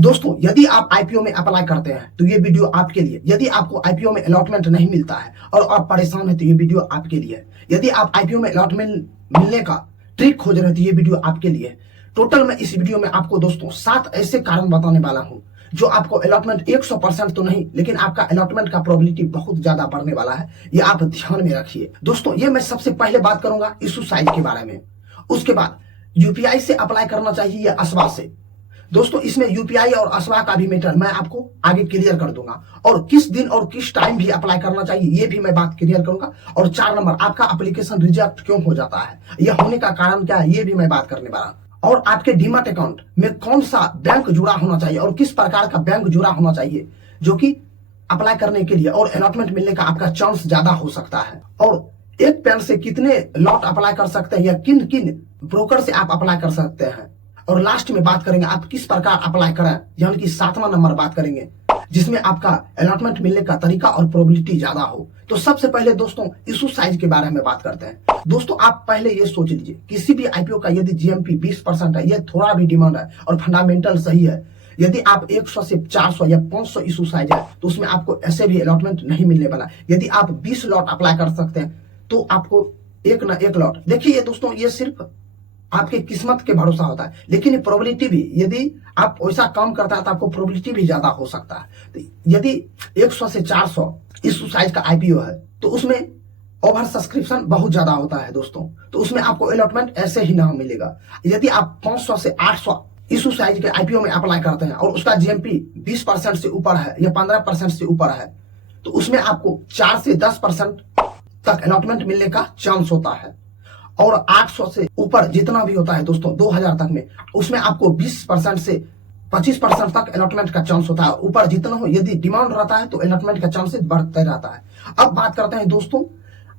दोस्तों, यदि आप आईपीओ में अप्लाई करते हैं तो ये वीडियो आपके लिए। यदि आपको आईपीओ में अलॉटमेंट नहीं मिलता है और आप परेशान हैं तो ये वीडियो आपके लिए। यदि आप आईपीओ में अलॉटमेंट मिलने का ट्रिक खोज रहे हैं तो ये वीडियो आपके लिए। टोटल मैं इस वीडियो में आपको दोस्तों 7 ऐसे कारण बताने वाला हूं जो आपको अलॉटमेंट 100% तो नहीं, लेकिन आपका अलॉटमेंट का प्रोबेबिलिटी बहुत ज्यादा बढ़ने वाला है। ये आप ध्यान में रखिए दोस्तों। ये मैं सबसे पहले बात करूंगा इशू साइज के बारे में, उसके बाद यूपीआई से अप्लाई करना चाहिए या असवा से। दोस्तों, इसमें यूपीआई और असवा का भी मैटर मैं आपको आगे क्लियर कर दूंगा, और किस दिन और किस टाइम भी अप्लाई करना चाहिए ये भी मैं बात क्लियर करूंगा। और 4 नंबर, आपका एप्लीकेशन रिजेक्ट क्यों हो जाता है, यह होने का कारण क्या है, ये भी मैं बात करने वाला हूं। और आपके डीमैट अकाउंट में कौन सा बैंक जुड़ा होना चाहिए और किस प्रकार का बैंक जुड़ा होना चाहिए जो कि अप्लाई करने के लिए और अलॉटमेंट मिलने का आपका चांस ज्यादा हो सकता है। और एक पैन से कितने लॉट अप्लाई कर सकते हैं या किन किन ब्रोकर से आप अप्लाई कर सकते हैं। और लास्ट में बात करेंगे आप किस प्रकार अप्लाई करें, यानी कि 7वां नंबर बात करेंगे जिसमें आपका अलॉटमेंट मिलने का तरीका और प्रोबेबिलिटी ज्यादा हो। तो सबसे पहले दोस्तों इशू साइज के बारे में बात करते हैं। दोस्तों, आप पहले ये सोच लीजिए किसी भी आईपीओ का यदि जीएमपी 20% है, ये थोड़ा भी डिमांड है और फंडामेंटल सही है, यदि आप 100 से 400 या 500 इशू साइज है तो उसमें आपको ऐसे भी अलॉटमेंट नहीं मिलने वाला। यदि आप 20 लॉट अप्लाई कर सकते हैं तो आपको एक ना एक लॉट, देखिए दोस्तों, ये सिर्फ आपके किस्मत के भरोसा होता है, लेकिन प्रोबेबिलिटी भी यदि आप वैसा काम करता है तो आपको प्रोबेबिलिटी भी ज्यादा हो सकता है। तो यदि 100 से 400 इशू साइज का आईपीओ है तो उसमें ओवर सब्सक्रिप्शन बहुत ज्यादा होता है दोस्तों, तो उसमें आपको अलॉटमेंट ऐसे ही ना मिलेगा। यदि आप 500 से 800 इशू साइज के आईपीओ में अप्लाई करते हैं और उसका जीएमपी 20% से ऊपर है या 15% से ऊपर है तो उसमें आपको 4 से 10% तक अलॉटमेंट मिलने का चांस होता है। और 800 से ऊपर जितना भी होता है दोस्तों 2000 तक में, उसमें आपको 20% से 25% तक अलॉटमेंट का चांस होता है। ऊपर जितना हो, यदि डिमांड रहता है तो अलॉटमेंट का चांसेस बढ़ते रहता है। अब बात करते हैं दोस्तों,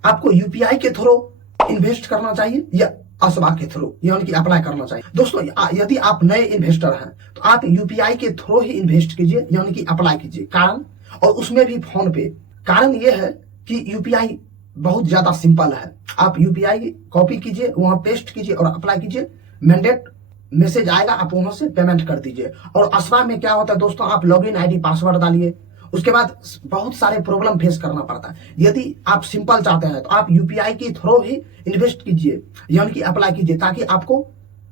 आपको यूपीआई के थ्रू इन्वेस्ट करना चाहिए या असवा के थ्रू, यानी कि अप्लाई करना चाहिए। दोस्तों, यदि आप नए इन्वेस्टर हैं तो आप यूपीआई के थ्रू ही इन्वेस्ट कीजिए, यानी कि अप्लाई कीजिए। कारण, और उसमें भी फोन पे, कारण यह है कि यूपीआई बहुत ज्यादा सिंपल है। आप यूपीआई कॉपी कीजिए, वहां पेस्ट कीजिए और अप्लाई कीजिए। मैंडेट मैसेज आएगा, आप वहां से पेमेंट कर दीजिए। और असवा में क्या होता है दोस्तों, आप लॉगिन आईडी पासवर्ड डालिए, उसके बाद बहुत सारे प्रॉब्लम फेस करना पड़ता है। यदि आप सिंपल चाहते हैं तो आप यूपीआई के थ्रू ही इन्वेस्ट कीजिए, यानी कि अप्लाई कीजिए, ताकि आपको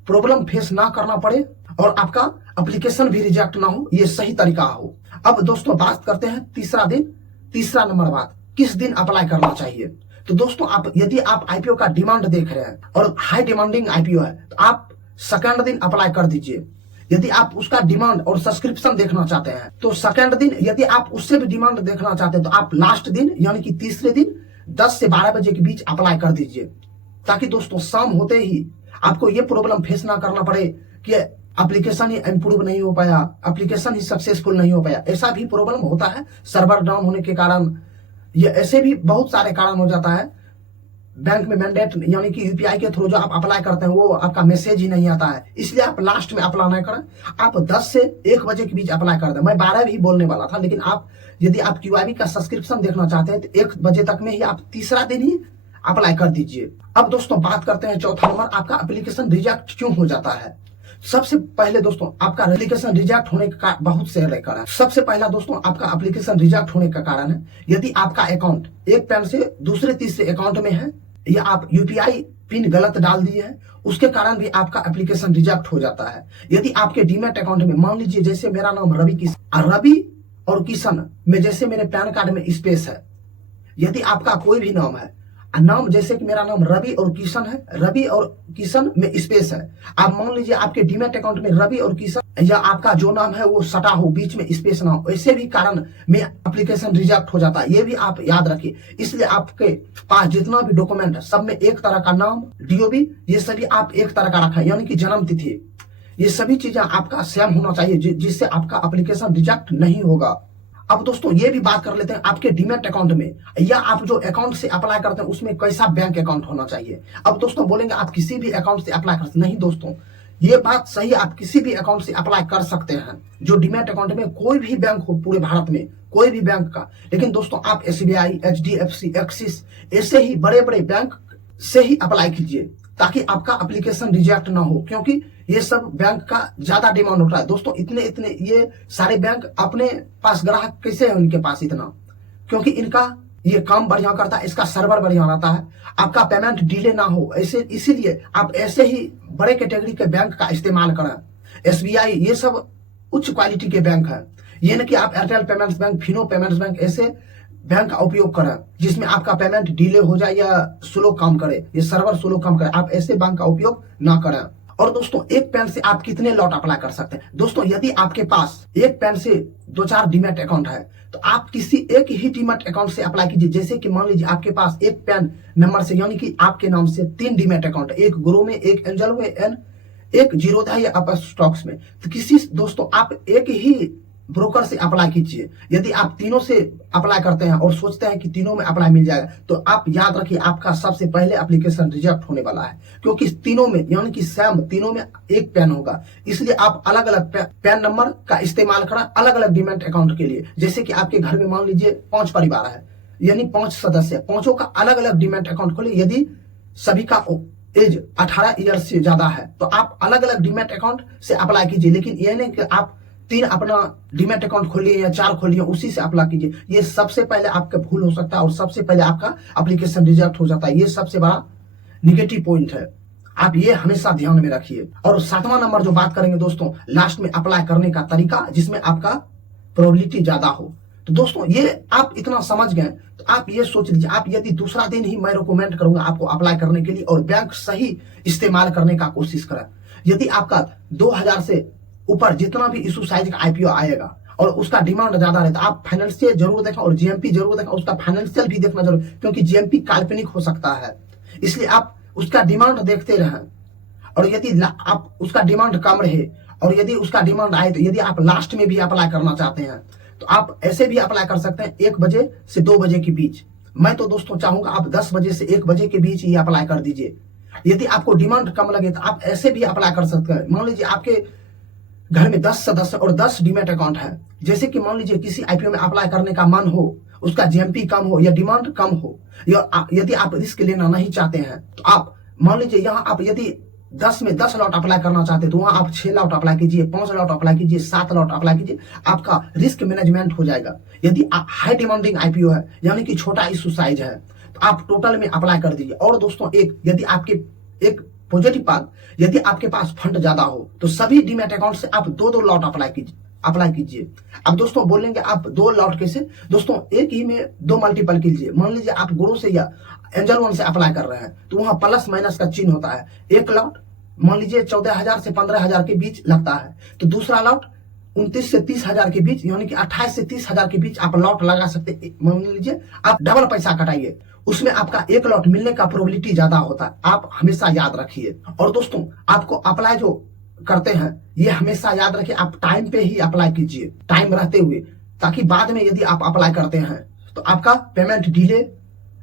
प्रॉब्लम फेस ना करना पड़े और आपका एप्लीकेशन भी रिजेक्ट ना हो, ये सही तरीका हो। अब दोस्तों बात करते हैं तीसरा नंबर बात, किस दिन अप्लाई करना चाहिए। तो दोस्तों, आप यदि आप आईपीओ का डिमांड देख रहे हैं और हाई डिमांडिंग आईपीओ है तो आप सेकंड दिन अप्लाई कर दीजिए। यदि आप उसका डिमांड और सब्सक्रिप्शन देखना चाहते हैं तो सेकंड दिन, यदि आप उससे भी डिमांड देखना चाहते हैं तो आप लास्ट दिन यानी कि तीसरे दिन 10 से 12 बजे के बीच अप्लाई कर दीजिए, ताकि दोस्तों शाम होते ही आपको ये प्रॉब्लम फेस ना करना पड़े कि एप्लीकेशन ही इम्प्रूव नहीं हो पाया, एप्लीकेशन ही सक्सेसफुल नहीं हो पाया। ऐसा भी प्रॉब्लम होता है सर्वर डाउन होने के कारण, ये ऐसे भी बहुत सारे कारण हो जाता है। बैंक में मैंडेट यानी कि यूपीआई के थ्रू जो आप अप्लाई करते हैं वो आपका मैसेज ही नहीं आता है, इसलिए आप लास्ट में अप्लाई नहीं करें। आप 10 से 1 बजे के बीच अप्लाई कर दें। मैं 12 भी बोलने वाला था, लेकिन आप यदि आप क्यूआईबी का सब्सक्रिप्शन देखना चाहते हैं तो 1 बजे तक में ही आप तीसरा दिन ही अप्लाई कर दीजिए। अब दोस्तों बात करते हैं चौथा नंबर, आपका एप्लीकेशन रिजेक्ट क्यों हो जाता है। सबसे पहले दोस्तों, आपका एप्लीकेशन रिजेक्ट होने का बहुत से कारण। सबसे पहला दोस्तों, आपका एप्लीकेशन रिजेक्ट होने का कारण है यदि आपका अकाउंट एक पैन से दूसरे तीसरे अकाउंट में है या आप यूपीआई पिन गलत डाल दिए हैं, उसके कारण भी आपका एप्लीकेशन रिजेक्ट हो जाता है। यदि आपके डीमैट अकाउंट में, मान लीजिए जैसे मेरा नाम रवि किशन, रवि और किशन में जैसे मेरे पैन कार्ड में स्पेस है, यदि आपका कोई भी नाम है, नाम जैसे कि मेरा नाम रवि और किशन है, रवि और किशन में स्पेस है, आप मान लीजिए आपके डीमैट अकाउंट में रवि और किशन या आपका जो नाम है वो सटा हो, बीच में स्पेस ना हो, ऐसे भी कारण में एप्लीकेशन रिजेक्ट हो जाता है। ये भी आप याद रखिए। इसलिए आपके पास जितना भी डॉक्यूमेंट है सब में एक तरह का नाम, डीओबी, ये सभी आप एक तरह का रखा है, यानी कि जन्म तिथि, ये सभी चीजें आपका सेम होना चाहिए जिससे आपका एप्लीकेशन रिजेक्ट नहीं होगा। अब दोस्तों ये भी बात कर लेते हैं आपके डीमैट अकाउंट में या आप जो अकाउंट से अप्लाई करते हैं उसमें कैसा बैंक अकाउंट होना चाहिए। अब दोस्तों बोलेंगे आप किसी भी अकाउंट से अप्लाई कर सकते, नहीं दोस्तों, ये बात सही है, आप किसी भी अकाउंट से अप्लाई कर सकते हैं जो डीमैट अकाउंट में कोई भी बैंक हो पूरे भारत में, कोई भी बैंक का। लेकिन दोस्तों आप एसबीआई, एचडीएफसी, एक्सिस, ऐसे ही बड़े बड़े बैंक से ही अप्लाई कीजिए ताकि आपका एप्लीकेशन रिजेक्ट ना हो, क्योंकि ये सब बैंक का ज्यादा डिमांड उठ रहा है। दोस्तों इतने इतने ये सारे बैंक अपने पास ग्राहक कैसे है उनके पास इतना, क्योंकि इनका ये काम बढ़िया करता है, इसका सर्वर बढ़िया रहता है, आपका पेमेंट डिले ना हो। ऐसे इसीलिए आप ऐसे ही बड़े कैटेगरी के बैंक का इस्तेमाल करें। SBI ये सब उच्च क्वालिटी के बैंक है। ये न कि आप Airtel payments bank, Fino payments bank ऐसे बैंक का उपयोग करें जिसमें आपका पेमेंट डिले हो जाए या स्लो काम करे, ये सर्वर स्लो काम करे। आप ऐसे बैंक का उपयोग ना करें। और दोस्तों एक पैन से आप कितने लॉट अप्लाई कर सकते हैं? दोस्तों यदि आपके पास एक पैन से 2-4 डीमैट अकाउंट है तो आप किसी एक ही डीमैट अकाउंट से अप्लाई कीजिए। जैसे कि मान लीजिए आपके पास एक पैन नंबर से यानी कि आपके नाम से 3 डीमैट अकाउंट है, एक ग्रो में, एक एंजल में, एक जीरोधा या अपर स्टॉक्स में। तो किसी दोस्तों आप एक ही ब्रोकर से अप्लाई कीजिए। यदि आप तीनों से अप्लाई करते हैं और सोचते हैं कि तीनों में अप्लाई मिल जाएगा तो आप याद रखिए आपका सबसे पहले एप्लीकेशन रिजेक्ट होने वाला है, क्योंकि तीनों में यानी कि सेम तीनों में एक पैन होगा। इसलिए आप अलग अलग पैन नंबर का इस्तेमाल करें अलग अलग डीमैट अकाउंट के लिए। जैसे कि आपके घर में मान लीजिए 5 परिवार है यानी 5 सदस्य, 5 का अलग अलग डीमैट अकाउंट खोले। यदि सभी का एज 18 ईयर से ज्यादा है तो आप अलग अलग डीमैट अकाउंट से अप्लाई कीजिए। लेकिन यह नहीं कि आप 3 अपना डीमैट अकाउंट खोलिए या 4 खोलिए उसी से अप्लाई कीजिए। ये सबसे पहले आपका भूल हो सकता है और सबसे पहले आपका एप्लीकेशन रिजेक्ट हो जाता है। ये सबसे बड़ा निगेटिव पॉइंट है, आप ये हमेशा ध्यान में रखिए। और 7वां नंबर जो बात करेंगे दोस्तों लास्ट में अप्लाई करने का तरीका जिसमें आपका प्रोबेबिलिटी ज्यादा हो। तो दोस्तों ये आप इतना समझ गए तो आप ये सोच लीजिए, आप यदि दूसरा दिन ही मैं रिकमेंड करूंगा आपको अप्लाई करने के लिए और बैंक सही इस्तेमाल करने का कोशिश करें। यदि आपका 2000 से ऊपर जितना भी इशू साइज का IPO आएगा और उसका डिमांड ज्यादा रहता है, आप फाइनेंशियल जरूर देखें और GMP जरूर देखें, उसका फाइनेंशियल भी देखना जरूर, क्योंकि GMP काल्पनिक हो सकता है। इसलिए आप उसका डिमांड देखते रहें। और यदि आप उसका डिमांड कम रहे और यदि उसका डिमांड आए तो यदि आप लास्ट में भी अप्लाई करना चाहते हैं तो आप ऐसे भी अप्लाई कर सकते हैं 1 बजे से 2 बजे के बीच। मैं तो दोस्तों चाहूंगा आप 10 बजे से 1 बजे के बीच ही अप्लाई कर दीजिए। यदि आपको डिमांड कम लगे तो आप ऐसे भी अप्लाई कर सकते हैं। मान लीजिए आपके घर में 10 सदस्य और 10 डीमैट अकाउंट है, जैसे कि मान लीजिए किसी IPO में अप्लाई करने का मन हो, उसका GMP कम हो या डिमांड कम हो, या यदि आप रिस्क लेना नहीं चाहते हैं तो आप मान लीजिए यहाँ आप यदि 10 में 10 लॉट अप्लाई करना चाहते हैं तो वहां आप 6 लॉट अप्लाई कीजिए, 5 लॉट अप्लाई कीजिए, 7 लॉट अप्लाई कीजिए, आपका रिस्क मैनेजमेंट हो जाएगा। यदि हाई डिमांडिंग IPO है यानी कि छोटा इशू साइज है तो आप टोटल में अप्लाई कर दीजिए। और दोस्तों यदि आपके एक पॉजिटिव बात, यदि आपके पास फंड ज्यादा हो तो सभी डीमैट अकाउंट से आप 2-2 लॉट अप्लाई कीजिए। अब दोस्तों बोलेंगे आप 2 लॉट कैसे? दोस्तों एक ही में 2 मल्टीपल कीजिए। मान लीजिए आप ग्रो से या एंजल वन से अप्लाई कर रहे हैं तो वहां प्लस माइनस का चिन्ह होता है। एक लॉट मान लीजिए 14,000 से 15,000 के बीच लगता है तो दूसरा लॉट 29 से 30,000 के बीच यानी कि 28 से 30,000 के बीच आप लॉट लगा सकते। मान लीजिए आप डबल पैसा कटाइए, उसमें आपका 1 लॉट मिलने का प्रोबेबिलिटी ज्यादा होता है, आप हमेशा याद रखिए। और दोस्तों आपको अप्लाई जो करते हैं ये हमेशा याद रखिए आप टाइम पे ही अप्लाई कीजिए, टाइम रहते हुए, ताकि बाद में यदि आप अप्लाई करते हैं तो आपका पेमेंट डिले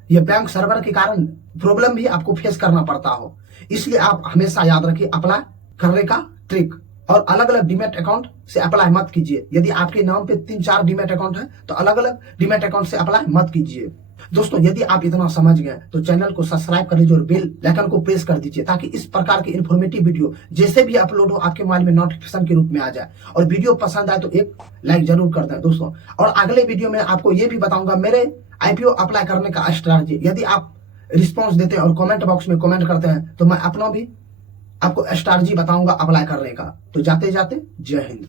या बैंक सर्वर के कारण प्रॉब्लम भी आपको फेस करना पड़ता हो। इसलिए आप हमेशा याद रखिए अप्लाई करने का ट्रिक। और अलग अलग डीमैट अकाउंट से अप्लाई मत कीजिए। यदि आपके नाम पे 3-4 डीमैट अकाउंट है तो अलग अलग डीमैट अकाउंट से अप्लाई मत कीजिए। दोस्तों यदि आप इतना समझ गए तो चैनल को सब्सक्राइब कर लीजिए और बेल आइकन को प्रेस कर दीजिए ताकि इस प्रकार के इन्फॉर्मेटिव वीडियो जैसे भी अपलोड हो आपके मोबाइल में नोटिफिकेशन के रूप में आ जाए। और वीडियो पसंद आए तो एक लाइक जरूर कर दें दोस्तों। और अगले वीडियो में आपको ये भी बताऊंगा मेरे IPO अप्लाई करने का स्ट्रैटेजी। यदि आप रिस्पॉन्स देते हैं और कमेंट बॉक्स में कमेंट करते हैं तो मैं अपना भी आपको स्ट्रैटेजी बताऊंगा अप्लाई करने का। तो जाते जाते जय हिंद।